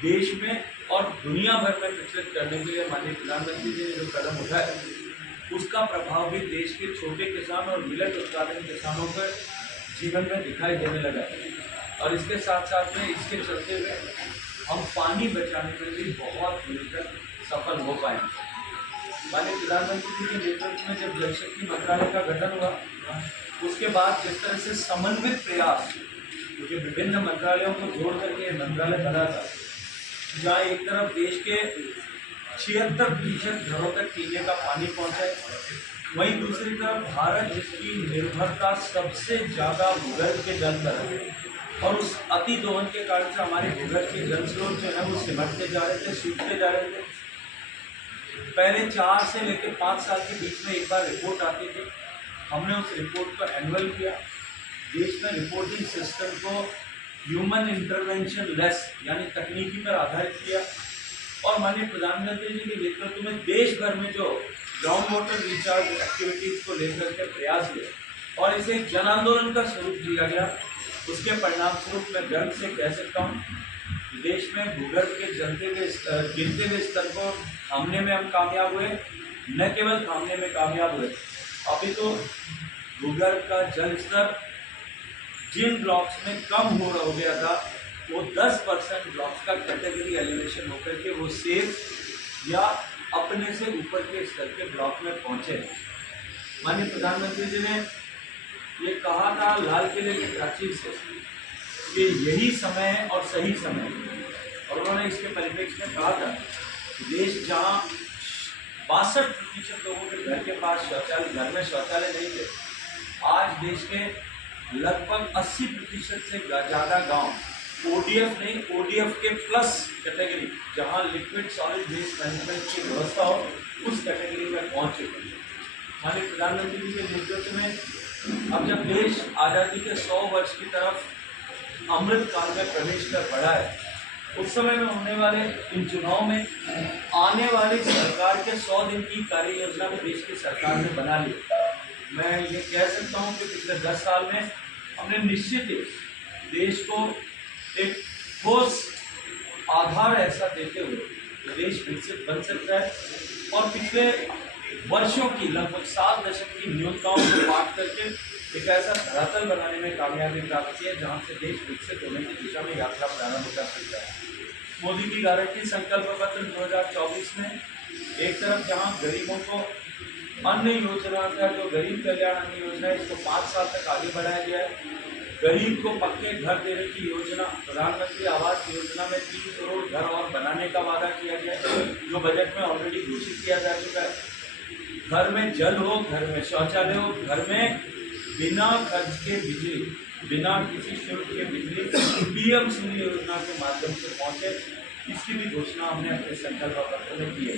देश में और दुनिया भर में प्रचलित करने के लिए माननीय प्रधानमंत्री जी ने जो कदम उठाए, उसका प्रभाव भी देश के छोटे किसान और मिलेट उत्पादन किसानों पर जीवन में दिखाई देने लगा है। और इसके साथ साथ में इसके चलते हुए हम पानी बचाने में भी बहुत मिलकर सफल हो पाए। माननीय प्रधानमंत्री जी के नेतृत्व में जब जल शक्ति मंत्रालय का गठन हुआ, उसके बाद जिस तरह से समन्वित प्रयास, क्योंकि विभिन्न मंत्रालयों को जोड़ करके मंत्रालय बना था, जहाँ एक तरफ देश के 76% घरों तक पीने का पानी पहुँचाए, वहीं दूसरी तरफ भारत जिसकी निर्भरता सबसे ज़्यादा भूगर्भ के जल पर है, और उस अति दोहन के कारण से हमारे भूगर्भ के जल स्रोत जो है वो सिमटते जा रहे थे, सूखते जा रहे थे। पहले 4 से लेकर 5 साल के बीच में एक बार रिपोर्ट आती थी। हमने उस रिपोर्ट को एनुअल किया, देश में रिपोर्टिंग सिस्टम को ह्यूमन इंटरवेंशन लेस यानी तकनीकी पर आधारित किया, और माननीय प्रधानमंत्री जी के नेतृत्व में देश भर में जो ग्राउंड वाटर रिचार्ज एक्टिविटीज़ को लेकर के प्रयास हुए और इसे एक जन आंदोलन का स्वरूप दिया गया। उसके परिणाम स्वरूप मैं गर्व से कह सकता हूँ, देश में भूगर्भ के गिरते हुए स्तर को थामने में हम कामयाब हुए। न केवल थामने में कामयाब हुए, अभी तो भूगर्भ का जल स्तर जिन ब्लॉक्स में कम हो गया था, वो 10% ब्लॉक्स का कैटेगरी एलिवेशन होकर के वो सेफ या अपने से ऊपर के स्तर के ब्लॉक में पहुंचे। माननीय प्रधानमंत्री जी ने ये कहा था लाल किले की प्राचीर से कि यही समय है और सही समय है, और उन्होंने इसके परिप्रेक्ष्य में कहा था कि देश जहाँ 62% लोगों के घर के पास घर में शौचालय नहीं थे, आज देश के लगभग 80% से ज़्यादा गांव ODF नहीं, ODF के प्लस कैटेगरी, जहां लिक्विड सॉलिड वेस्ट मैनेजमेंट की व्यवस्था हो, उस कैटेगरी में पहुंच चुके हैं। माननीय प्रधानमंत्री जी के नेतृत्व में अब जब देश आज़ादी के 100 वर्ष की तरफ अमृत काल में प्रवेश कर बढ़ा है, उस समय में होने वाले इन चुनाव में आने वाली सरकार के 100 दिन की कार्य योजना में देश की सरकार ने बना ली। मैं ये कह सकता हूँ कि पिछले 10 साल में हमने निश्चित ही देश को एक ठोस आधार ऐसा देते हुए देश विकसित बन सकता है, और पिछले वर्षों की लगभग 7 दशक की न्यूनताओं को पार करके एक ऐसा धरातल बनाने में कामयाबी प्राप्त की है जहाँ से देश विकसित होने की दिशा में यात्रा प्रारंभ कर सकता है। मोदी की गारंटी संकल्प पत्र 2024 में एक तरफ जहाँ गरीबों को अन्य योजना का जो गरीब कल्याण अन्न योजना है, इसको 5 साल तक आगे बढ़ाया गया है। गरीब को पक्के घर देने की योजना, प्रधानमंत्री आवास योजना में 3 करोड़ घर और बनाने का वादा किया गया है, जो बजट में ऑलरेडी घोषित किया जा चुका है। घर में जल हो, घर में शौचालय हो, घर में बिना खर्च के बिजली, बिना किसी शुल्क के बिजली PM सूर्य योजना के माध्यम से पहुँचे, इसकी भी घोषणा हमने अपने संकल्प पत्र में की है।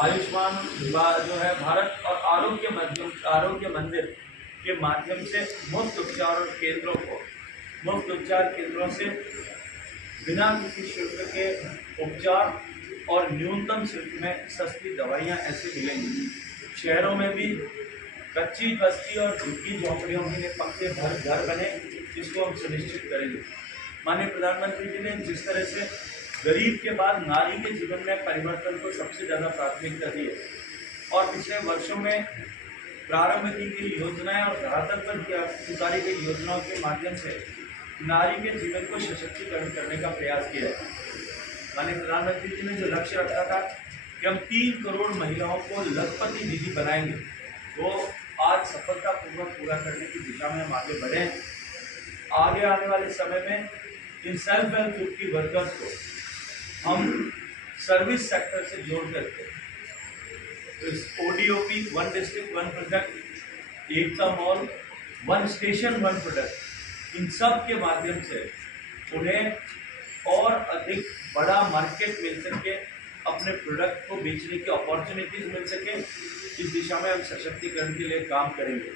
आयुष्मान जो है भारत और आरोग्य मंदिर के माध्यम से मुफ्त उपचार केंद्रों से बिना किसी शुल्क के उपचार और न्यूनतम शुल्क में सस्ती दवाइयाँ ऐसे मिलेंगी। शहरों में भी कच्ची बस्ती और झुग्गी झोंपड़ियों के लिए पक्के घर बने, इसको हम सुनिश्चित करेंगे। माननीय प्रधानमंत्री जी ने जिस तरह से गरीब के बाद नारी के जीवन में परिवर्तन को सबसे ज़्यादा प्राथमिकता दी है, और पिछले वर्षों में प्रारंभ की गई योजनाएं और धरातल पर उतारी गई योजनाओं के माध्यम से नारी के जीवन को सशक्तिकरण करने का प्रयास किया है। माननीय प्रधानमंत्री जी ने जो लक्ष्य रखा था कि हम 3 करोड़ महिलाओं को लखपति दीदी बनाएंगे, वो आज सफलतापूर्वक पूरा करने की दिशा में हम आगे बढ़े हैं। आगे आने वाले समय में इन सेल्फ हेल्प ग्रुप की वर्कर्स को हम सर्विस सेक्टर से जोड़ करके ODOP, 1 डिस्ट्रिक्ट 1 प्रोडक्ट, एकता मॉल, 1 स्टेशन 1 प्रोडक्ट, इन सब के माध्यम से उन्हें और अधिक बड़ा मार्केट मिल सके, अपने प्रोडक्ट को बेचने की अपॉर्चुनिटीज मिल सके, इस दिशा में हम सशक्तिकरण के लिए काम करेंगे।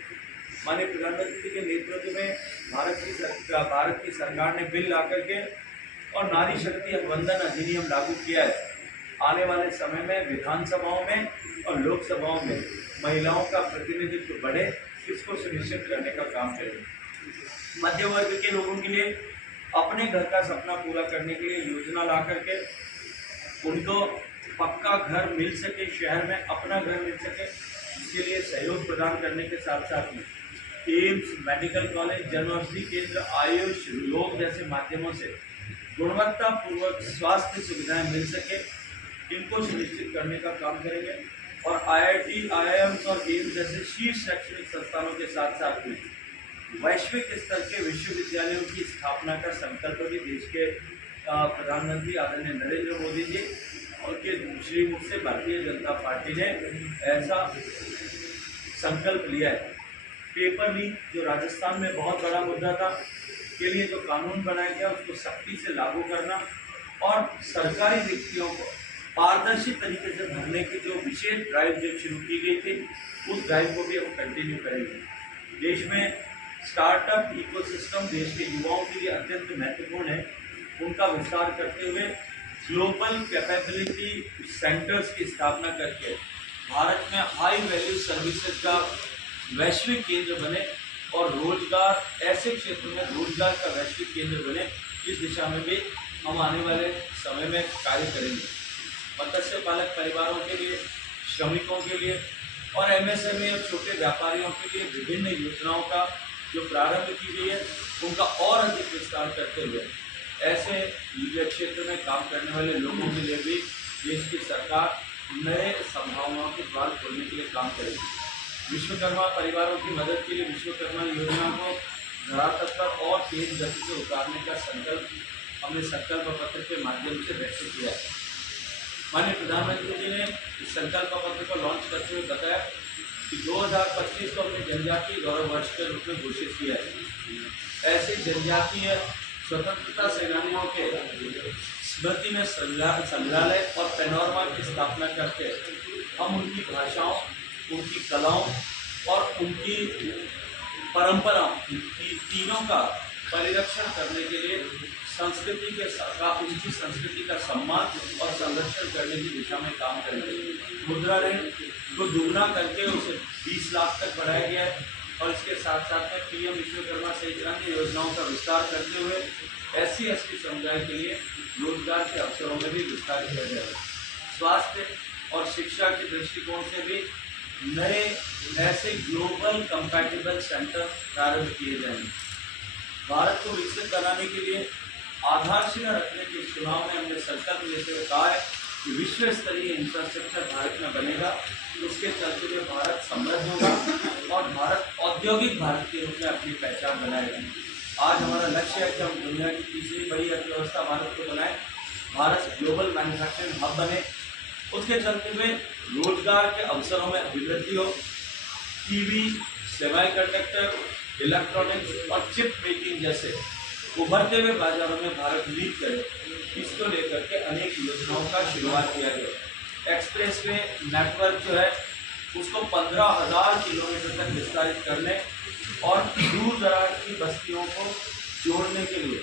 माननीय प्रधानमंत्री के नेतृत्व में भारत की सरकार ने बिल ला करके और नारी शक्ति अनुबंधन अधिनियम लागू किया है। आने वाले समय में विधानसभाओं में और लोकसभाओं में महिलाओं का प्रतिनिधित्व बढ़े, इसको सुनिश्चित करने का काम करेंगे। मध्य वर्ग के लोगों के लिए अपने घर का सपना पूरा करने के लिए योजना ला करके उनको पक्का घर मिल सके, शहर में अपना घर मिल सके, इसके लिए सहयोग प्रदान करने के साथ साथ में AIIMS, medical college, Jan Aushadhi केंद्र, आयुष, योग जैसे माध्यमों से गुणवत्तापूर्वक स्वास्थ्य सुविधाएं मिल सके, इनको सुनिश्चित करने का काम करेंगे। और IIT, IIMs और एम्स जैसे शीर्ष शैक्षणिक संस्थानों के साथ साथ में वैश्विक स्तर के विश्वविद्यालयों की स्थापना का संकल्प भी देश के प्रधानमंत्री आदरणीय नरेंद्र मोदी जी और के दूसरी मुख से भारतीय जनता पार्टी ने ऐसा संकल्प लिया है। पेपर लीक जो राजस्थान में बहुत बड़ा मुद्दा था, के लिए जो कानून बनाया गया उसको सख्ती से लागू करना और सरकारी रिक्तियों को पारदर्शी तरीके से भरने की जो विशेष ड्राइव जो शुरू की गई थी, उस ड्राइव को भी हम कंटिन्यू करेंगे। देश में स्टार्टअप इकोसिस्टम देश के युवाओं के लिए अत्यंत महत्वपूर्ण है। उनका विस्तार करते हुए ग्लोबल कैपेबिलिटी सेंटर्स की स्थापना करके भारत में हाई वैल्यू सर्विसेज का वैश्विक केंद्र बने और रोजगार ऐसे क्षेत्र में रोजगार का वैश्विक केंद्र बने, इस दिशा में भी हम आने वाले समय में कार्य करेंगे। मत्स्य पालक परिवारों के लिए, श्रमिकों के लिए और MSME और छोटे व्यापारियों के लिए विभिन्न योजनाओं का जो प्रारंभ की गई है, उनका और अधिक विस्तार करते हुए ऐसे क्षेत्र में काम करने वाले लोगों के लिए भी देश की सरकार नए संभावनाओं के द्वार खोलने के लिए काम करेगी। विश्वकर्मा परिवारों की मदद के लिए विश्वकर्मा योजना को धरातल पर और तेज गति से उतारने का संकल्प हमने संकल्प पत्र के माध्यम से व्यक्त किया है। माननीय प्रधानमंत्री जी ने इस संकल्प पत्र को लॉन्च करते हुए बताया कि 2025 को अपने जनजातीय गौरव वर्ष के रूप में घोषित किया है। ऐसे जनजातीय स्वतंत्रता सेनानियों के स्मृति में संग्रहालय और पैनोरमा की स्थापना करके हम उनकी भाषाओं, उनकी कलाओं और उनकी परंपराओं की तीनों का परिरक्षण करने के लिए उनकी संस्कृति का सम्मान और संरक्षण करने की दिशा में काम करेंगे। मुद्रा ऋण को दुगना करके उसे 20 लाख तक बढ़ाया गया है और इसके साथ साथ में PM विश्वकर्मा सहित अन्य योजनाओं का विस्तार करते हुए SC/ST समुदाय के लिए रोजगार के अवसरों में भी विस्तार किया जाएगा। स्वास्थ्य और शिक्षा के दृष्टिकोण से भी नए ऐसे ग्लोबल कंपैटिबल सेंटर प्रारंभ किए जाएंगे। भारत को विकसित बनाने के लिए आधारशिला रखने के चुनाव में हमने संकल्प लेते हुए कहा है कि विश्व स्तरीय इंफ्रास्ट्रक्चर भारत में बनेगा, उसके चलते हुए भारत समृद्ध होगा और भारत औद्योगिक भारत के रूप में अपनी पहचान बनाएगा। आज हमारा लक्ष्य है कि हम दुनिया की तीसरी बड़ी अर्थव्यवस्था भारत को बनाएं, भारत ग्लोबल मैन्युफैक्चरिंग हब बने, उसके चलते हुए रोजगार के अवसरों में अभिवृद्धि हो। टीवी, सेमीकंडक्टर, इलेक्ट्रॉनिक्स और चिप मेकिंग जैसे उभरते हुए बाजारों में भारत लीड करे, इसको लेकर के अनेक योजनाओं का शुरुआत किया गया। एक्सप्रेसवे नेटवर्क जो है उसको 15,000 किलोमीटर तक विस्तारित करने और दूर दराज की बस्तियों को जोड़ने के लिए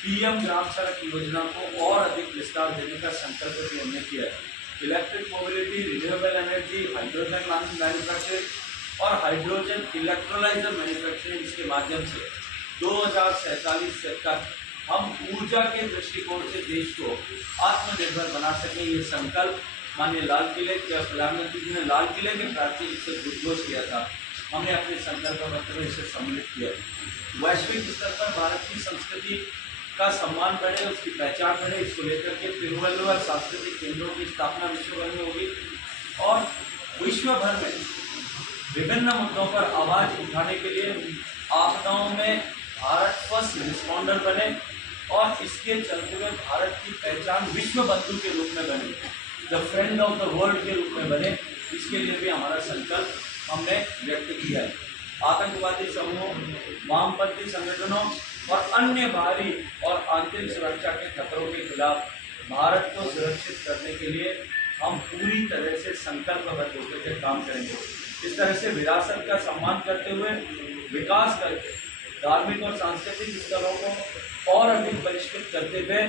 PM ग्राम सड़क योजना को और अधिक विस्तार देने का संकल्प भी हमने किया है। Electric mobility, renewable energy, hydrogen manufacturing और हाइड्रोजन इलेक्ट्रोलाइजर मैन्युफैक्चरिंग के माध्यम से 2047 तक हम ऊर्जा के दृष्टिकोण से देश को आत्मनिर्भर बना सकें। ये संकल्प माननीय प्रधानमंत्री जी ने लाल किले के प्राचीर से उद्घोष किया था, हमने अपने संकल्प पत्र में इसे सम्मिलित किया। वैश्विक स्तर पर भारत की संस्कृति का सम्मान बढ़े, उसकी पहचान बढ़े, इसको लेकर के तिरुवल्लुवर सांस्कृतिक केंद्रों की स्थापना विश्व भर में होगी और विश्व भर में विभिन्न मुद्दों पर आवाज उठाने के लिए आपदाओं में भारत फर्स्ट रिस्पॉन्डर बने और इसके चलते हुए भारत की पहचान विश्व बंधु के रूप में बने, the friend of the world के रूप में बने। इसके लिए भी हमारा संकल्प हमने व्यक्त किया है। आतंकवादी समूहों, वामपंथी संगठनों और अन्य बाहरी और आंतरिक सुरक्षा के खतरों के खिलाफ भारत को सुरक्षित करने के लिए हम पूरी तरह से संकल्पबद्ध होकर के काम करेंगे। इस तरह से विरासत का सम्मान करते हुए विकास करके धार्मिक और सांस्कृतिक स्थलों को और अधिक परिष्कृत करते हुए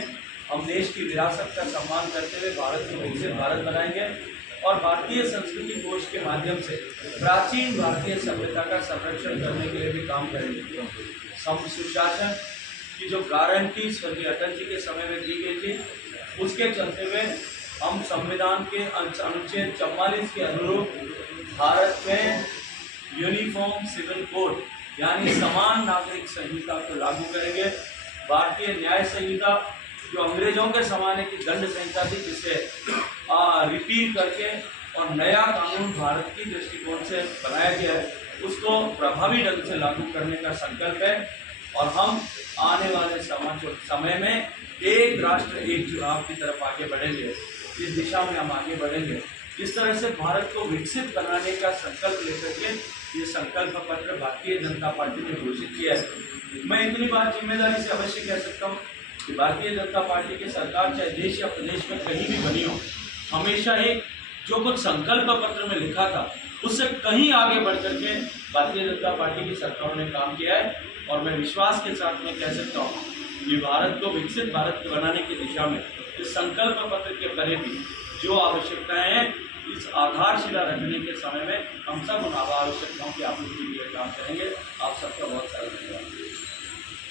हम देश की विरासत का सम्मान करते हुए भारत को विकसित भारत बनाएंगे और भारतीय संस्कृति कोष के माध्यम से प्राचीन भारतीय सभ्यता का संरक्षण करने के लिए भी काम करेंगे। सुशासन, की जो गारंटी स्वर्गीय अटल जी के समय में दी गई थी, उसके चलते हुए हम संविधान के अनुच्छेद 44 के अनुरूप भारत में यूनिफॉर्म सिविल कोड यानी समान नागरिक संहिता को लागू करेंगे। भारतीय न्याय संहिता जो अंग्रेजों के ज़माने की दंड संहिता थी, जिसे रिपीट करके और नया कानून भारत की दृष्टिकोण से बनाया गया है, उसको प्रभावी ढंग से लागू करने का संकल्प है। और हम आने वाले समय में एक राष्ट्र एक चुनाव की तरफ आगे बढ़ेंगे। इस दिशा में हम आगे बढ़ेंगे। इस तरह से भारत को विकसित बनाने का संकल्प लेकर के ये संकल्प पत्र भारतीय जनता पार्टी ने घोषित किया है। मैं इतनी बात जिम्मेदारी से अवश्य कह सकता हूँ कि भारतीय जनता पार्टी की सरकार चाहे देश या प्रदेश में कहीं भी बनी हो, हमेशा ही जो कुछ संकल्प पत्र में लिखा था उससे कहीं आगे बढ़ करके भारतीय जनता पार्टी की सरकारों ने काम किया है। और मैं विश्वास के साथ में कह सकता हूँ कि भारत को विकसित भारत बनाने की दिशा में इस संकल्प पत्र के परे भी जो आवश्यकताएं हैं, इस आधारशिला रखने के समय में हम सब उन आवश्यकताओं की आपूर्ति के लिए काम करेंगे। आप सबका बहुत सारा धन्यवाद।